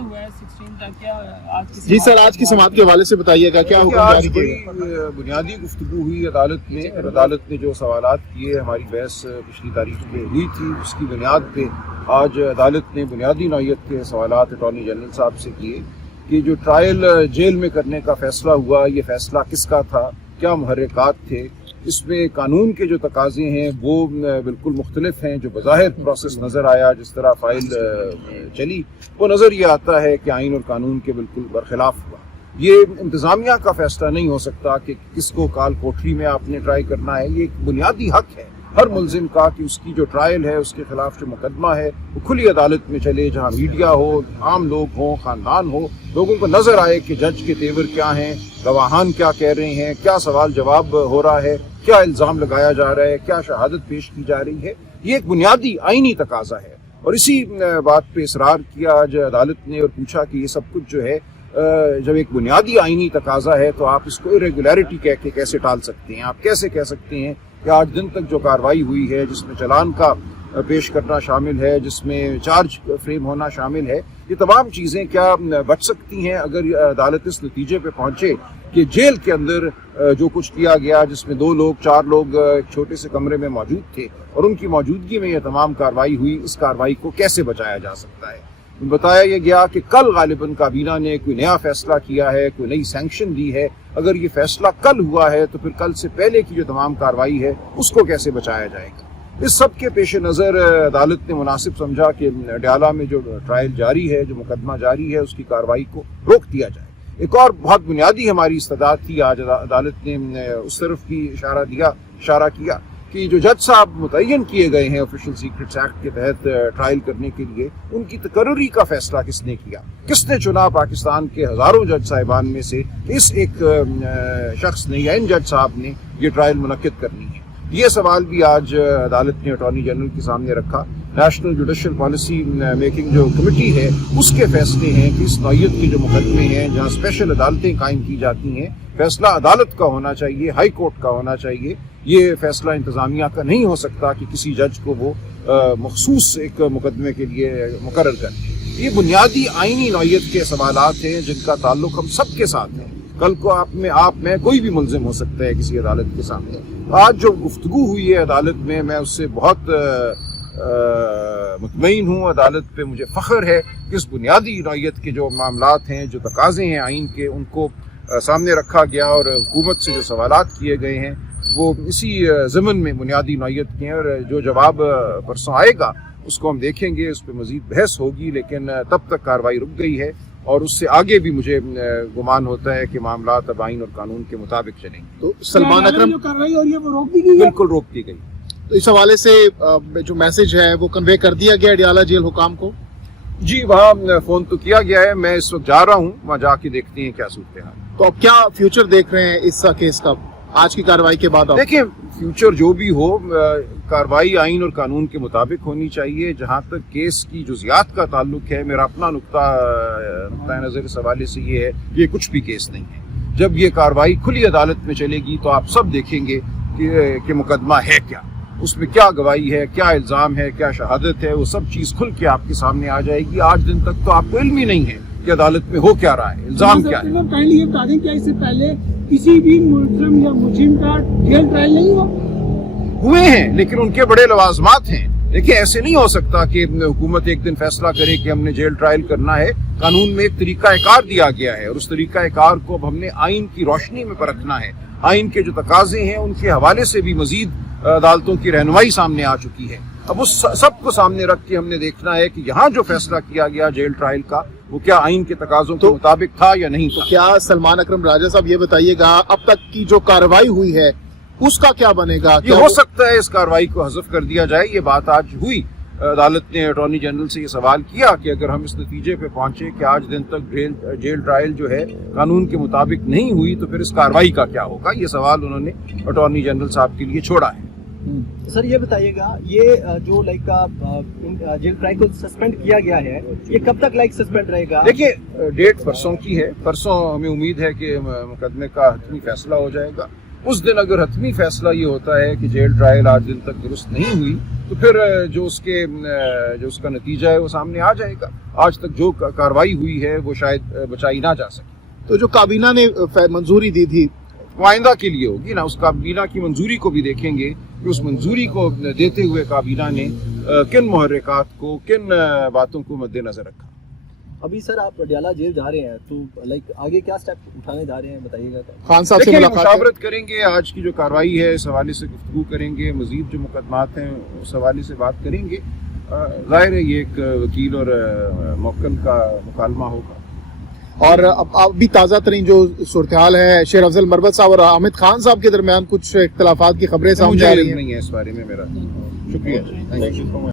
ہوا ہے 16 تک، کیا آج کی جی سر آج کی سماعت کے حوالے سے بتائیے گا کیا حکم جاری بڑی بنیادی گفتگو ہوئی عدالت میں، اور عدالت نے جو سوالات کیے، ہماری بحث پچھلی تاریخ میں ہوئی تھی، اس کی بنیاد پہ آج عدالت نے بنیادی نوعیت کے سوالات اٹارنی جنرل صاحب سے کیے کہ جو ٹرائل جیل میں کرنے کا فیصلہ ہوا، یہ فیصلہ کس کا تھا، کیا محرکات تھے، اس میں قانون کے جو تقاضے ہیں وہ بالکل مختلف ہیں، جو بظاہر پروسیس نظر آیا، جس طرح فائل چلی، وہ نظر یہ آتا ہے کہ آئین اور قانون کے بالکل برخلاف ہوا۔ یہ انتظامیہ کا فیصلہ نہیں ہو سکتا کہ کس کو کال کوٹری میں آپ نے ٹرائی کرنا ہے، یہ ایک بنیادی حق ہے ہر ملزم کا کہ اس کی جو ٹرائل ہے، اس کے خلاف جو مقدمہ ہے وہ کھلی عدالت میں چلے، جہاں میڈیا ہو، عام لوگ ہوں، خاندان ہو، لوگوں کو نظر آئے کہ جج کے تیور کیا ہیں، گواہان کیا کہہ رہے ہیں، کیا سوال جواب ہو رہا ہے، کیا الزام لگایا جا رہا ہے، کیا شہادت پیش کی جا رہی ہے۔ یہ ایک بنیادی آئینی تقاضا ہے، اور اسی بات پہ اصرار کیا آج عدالت نے اور پوچھا کہ یہ سب کچھ جو ہے جب ایک بنیادی آئینی تقاضا ہے تو آپ اس کو irregularity کہہ کے کیسے ٹال سکتے ہیں؟ آپ کیسے کہہ سکتے ہیں کہ آج دن تک جو کارروائی ہوئی ہے، جس میں چلان کا پیش کرنا شامل ہے، جس میں چارج فریم ہونا شامل ہے، یہ تمام چیزیں کیا بچ سکتی ہیں اگر عدالت اس نتیجے پہ پہنچے کہ جیل کے اندر جو کچھ کیا گیا، جس میں 2 لوگ 4 لوگ ایک چھوٹے سے کمرے میں موجود تھے اور ان کی موجودگی میں یہ تمام کارروائی ہوئی، اس کارروائی کو کیسے بچایا جا سکتا ہے؟ بتایا یہ گیا کہ کل غالباً کابینہ نے کوئی نیا فیصلہ کیا ہے، کوئی نئی سینکشن دی ہے۔ اگر یہ فیصلہ کل ہوا ہے تو پھر کل سے پہلے کی جو تمام کارروائی ہے اس کو کیسے بچایا جائے گا؟ اس سب کے پیش نظر عدالت نے مناسب سمجھا کہ ڈیالہ میں جو ٹرائل جاری ہے، جو مقدمہ جاری ہے، اس کی کارروائی کو روک دیا جائے۔ ایک اور بہت بنیادی ہماری استدعا تھی، آج عدالت نے اس طرف بھی اشارہ کیا کہ جو جج صاحب متعین کیے گئے ہیں آفیشل سیکرٹس ایکٹ کے تحت ٹرائل کرنے کے لیے، ان کی تقرری کا فیصلہ کس نے کیا؟ کس نے چنا پاکستان کے ہزاروں جج صاحبان میں سے اس ایک شخص نے یا ان جج صاحب نے یہ ٹرائل منعقد کرنی ہے؟ یہ سوال بھی آج عدالت نے اٹارنی جنرل کے سامنے رکھا۔ نیشنل جوڈیشل پالیسی میکنگ جو کمیٹی ہے، اس کے فیصلے ہیں کہ اس نوعیت کے جو مقدمے ہیں جہاں اسپیشل عدالتیں قائم کی جاتی ہیں، فیصلہ عدالت کا ہونا چاہیے، ہائی کورٹ کا ہونا چاہیے۔ یہ فیصلہ انتظامیہ کا نہیں ہو سکتا کہ کسی جج کو وہ مخصوص ایک مقدمے کے لیے مقرر کرے۔ یہ بنیادی آئینی نوعیت کے سوالات ہیں جن کا تعلق ہم سب کے ساتھ ہے۔ کل کو آپ میں کوئی بھی ملزم ہو سکتا ہے کسی عدالت کے سامنے۔ آج جو گفتگو ہوئی ہے عدالت میں اس سے بہت مطمئن ہوں۔ عدالت پہ مجھے فخر ہے کہ اس بنیادی نوعیت کے جو معاملات ہیں، جو تقاضے ہیں آئین کے، ان کو سامنے رکھا گیا، اور حکومت سے جو سوالات کیے گئے ہیں وہ اسی ضمن میں بنیادی نوعیت کے ہیں، اور جو جواب پرسوں آئے گا اس کو ہم دیکھیں گے، اس پہ مزید بحث ہوگی، لیکن تب تک کارروائی رک گئی ہے، اور اس سے آگے بھی مجھے گمان ہوتا ہے کہ معاملات اب آئین اور قانون کے مطابق چلیں گے۔ تو سلمان اکرم جو کارروائی ہو رہی ہے وہ روک دی گئی ہے؟ بالکل روک دی گئی۔ تو اس حوالے سے جو میسج ہے وہ کنوے کر دیا گیا ڈیالہ جیل حکام کو؟ جی وہاں فون تو کیا گیا ہے، میں اس وقت جا رہا ہوں، وہاں جا کے دیکھتے ہیں کیا صورتحال۔ تو اب کیا فیوچر دیکھ رہے ہیں اس کیس کا آج کی کارروائی کے بعد؟ دیکھیں فیوچر جو بھی ہو، کارروائی آئین اور قانون کے مطابق ہونی چاہیے۔ جہاں تک کیس کی جزیات کا تعلق ہے، میرا اپنا نقطہ نظر اس حوالے سے یہ ہے کہ یہ کچھ بھی کیس نہیں ہے۔ جب یہ کارروائی کھلی عدالت میں چلے گی تو آپ سب دیکھیں گے کہ مقدمہ ہے کیا، اس میں کیا گواہی ہے، کیا الزام ہے، کیا شہادت ہے، وہ سب چیز کھل کے آپ کے سامنے آ جائے گی۔ آج دن تک تو آپ کو علم ہی نہیں ہے کہ عدالت میں ہو کیا رہا ہے، الزام کیا ہے۔ پہلے یہ بتا دیں کہ اس سے پہلے کسی بھی ملزم یا مجرم کا جیل ٹرائل نہیں ہوئے ہیں، لیکن ان کے بڑے لوازمات ہیں۔ دیکھیں ایسے نہیں ہو سکتا کہ حکومت ایک دن فیصلہ کرے کہ ہم نے جیل ٹرائل کرنا ہے۔ قانون میں ایک طریقہ کار دیا گیا ہے، اور اس طریقہ کار کو اب ہم نے آئین کی روشنی میں پرکھنا ہے۔ آئین کے جو تقاضے ہیں ان کے حوالے سے بھی مزید عدالتوں کی رہنمائی سامنے آ چکی ہے۔ اب اس سب کو سامنے رکھ کے ہم نے دیکھنا ہے کہ یہاں جو فیصلہ کیا گیا جیل ٹرائل کا، وہ کیا آئین کے تقاضوں کے مطابق تھا یا نہیں تھا۔ کیا سلمان اکرم راجہ صاحب یہ بتائیے گا اب تک کی جو کارروائی ہوئی ہے اس کا کیا بنے گا؟ یہ ہو سکتا ہے اس کارروائی کو حذف کر دیا جائے۔ یہ بات آج ہوئی، عدالت نے اٹارنی جنرل سے یہ سوال کیا کہ اگر ہم اس نتیجے پہ پہنچے کہ آج دن تک جیل ٹرائل جو ہے قانون کے مطابق نہیں ہوئی تو پھر اس کارروائی کا کیا ہوگا۔ یہ سوال انہوں نے اٹارنی جنرل صاحب کے لیے چھوڑا ہے۔ سر یہ بتائیے گا، یہ جو جیل ٹرائل کو سسپینڈ کیا گیا ہے، یہ کب تک سسپینڈ رہے گا؟ دیکھیے ڈیٹ پرسوں کی ہے، پرسوں ہمیں امید ہے کہ مقدمے کا حتمی فیصلہ ہو جائے گا۔ اس دن اگر حتمی فیصلہ یہ ہوتا ہے کہ جیل ٹرائل آج دن تک درست نہیں ہوئی تو پھر جو اس کا نتیجہ ہے وہ سامنے آ جائے گا. آج تک جو کارروائی ہوئی ہے وہ شاید بچائی نہ جا سکے. تو جو کابینہ نے منظوری دی تھی وہ آئندہ کے لیے ہوگی نا. اس کابینہ کی منظوری کو بھی دیکھیں گے کہ اس منظوری کو دیتے ہوئے کابینہ نے کن محرکات کو کن باتوں کو مد نظر رکھا. ابھی سر آپ پٹیالہ جیل جا رہے ہیں تو لائک آگے کیا سٹیپ اٹھانے جا رہے ہیں بتائیے گا. خان صاحب سے دیکھیں ملاقات مشاورت کریں گے. آج کی جو کارروائی ہے اس حوالے سے گفتگو کریں گے. مزید جو مقدمات ہیں اس حوالے سے بات کریں گے. ظاہر ہے یہ ایک وکیل اور موکل کا مکالمہ ہوگا. اور اب ابھی تازہ ترین جو صورتحال ہے شیر افضل مربت صاحب اور حامد خان صاحب کے درمیان کچھ اختلافات کی خبریں سامنے آ رہی ہیں. نہیں ہے اس بارے میں میرا. شکریہ.